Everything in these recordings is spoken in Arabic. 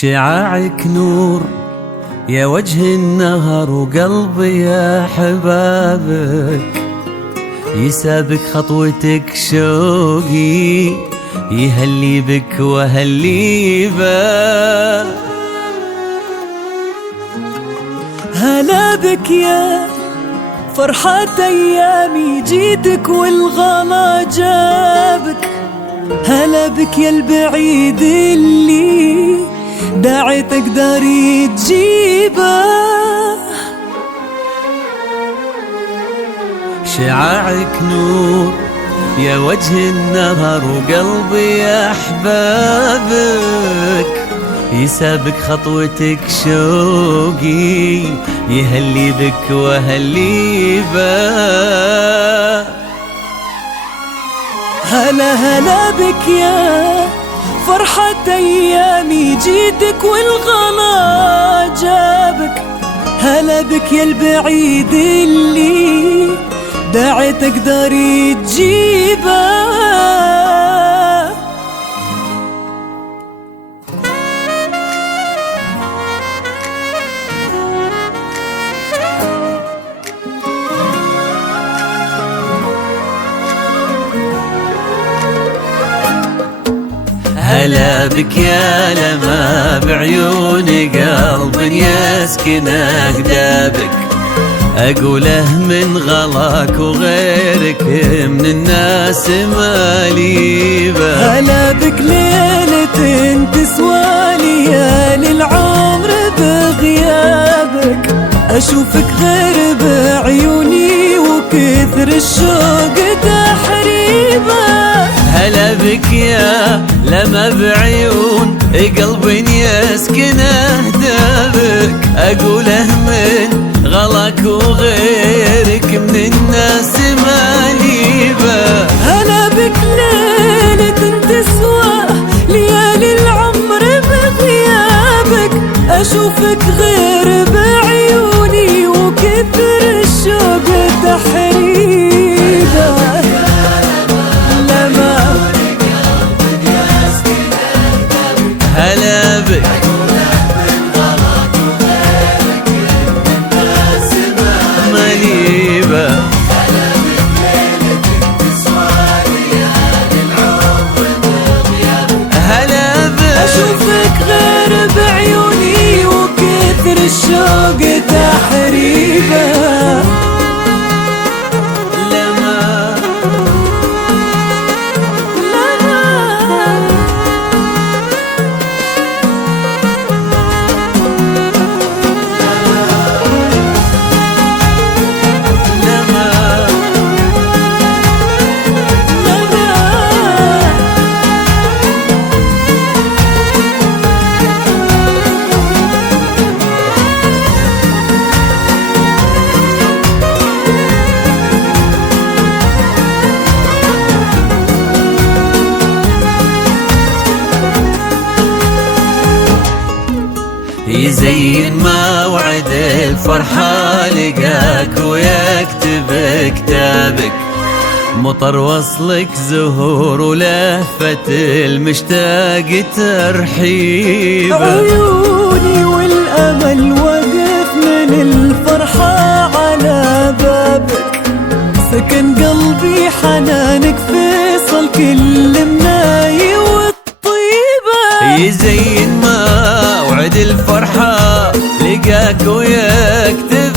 شعاعك نور يا وجه النهر، وقلبي يا حبابك يسابق خطوتك شوقي، يهلي بك وهلي بك. هلا بك يا فرحة أيامي، جيتك والغلا جابك. هلا بك يا البعيد اللي داعتك داري تجيبه. شعاعك نور يا وجه النهر، وقلبي يا أحبابك يسابق خطوتك شوقي، يهلي بك وهلي بك. هلا هلا بك يا فرحة أيامي، جيتك والغلا جابك. هلا بك يا البعيد اللي داعتك داري تجيبه. هلا بك يا لما بعيوني قلب يسكنه دابك، أقوله من غلاك وغيرك من الناس مالي بك. هلا بك ليلة تسوى ليالي العمر بغيابك، أشوفك غير بعيوني وكثر الشوق تحريبك. هلا بك يا لما بعيون قلب يسكنه دابك، أقوله من غلاك وغيرك من الناس مالي بك. هلا بك ليلة تسوى ليالي العمر بغيابك، أشوفك غير بعيوني وكثر الشوق تحريبك. هلا بك مالي بك. هلا بك أشوفك غير بعيوني وكثر الشوق تحريبك. يزين موعد الفرحة لقاك ويكتب كتابك، مطر وصلك زهور ولهفة المشتاق ترحيبك. عيوني والأمل وقف من الفرحة على بابك، سكن قلبي حنانك فيصل كل مناي والطيبة. يزين موعد الفرحة لقاك ويكتب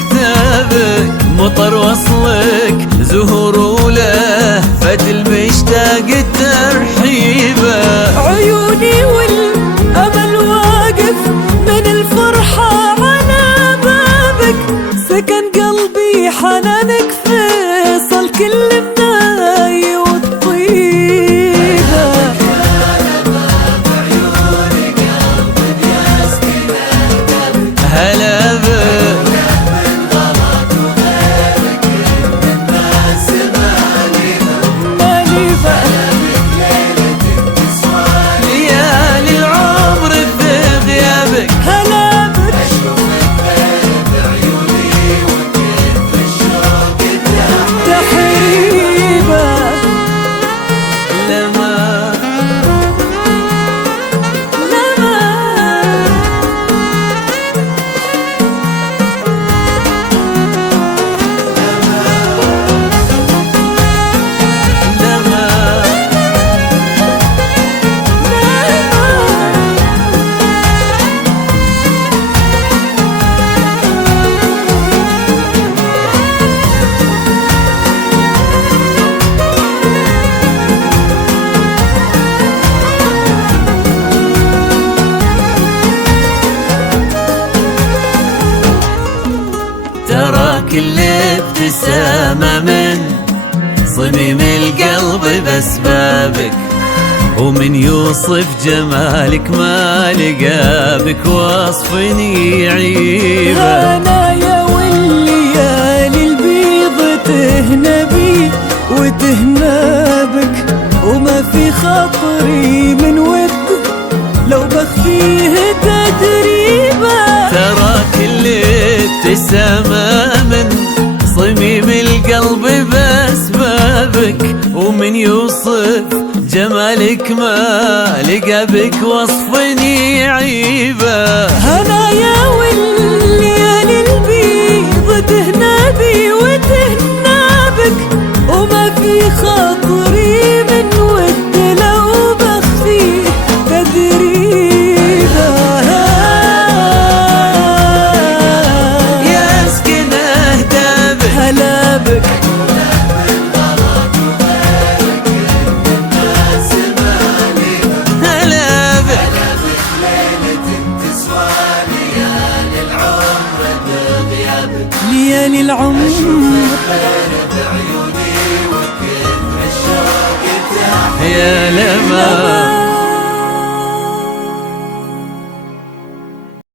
كتابك، مطر وصلك زهور ولهفة المشتاق ترحيبك. عيوني والأمل واقف من الفرحة على بابك، سكن قلبي حنانك فيصل كل مناي والطيبة. هلا بك كل ابتسامة من صميم القلب بأسبابك، ومن يوصف جمالك ما لقى بك وصف يعيبه. هنايا والليالي البيض تهنى بي وتهنى بك، وما في خاطري من ود لو بخفيه تدريبه. ترى كل ابتسامة من صميم القلب بأسبابك، ومن يوصف جمالك ما لقى بك وصف يعيبه. هنايا والليالي البيض تهنى بي وتهنى بك، وما في خاطري من ود لو بخفيه تدريبه. يا اسكن اهدى بك هلا بك ليالي العمر يا لما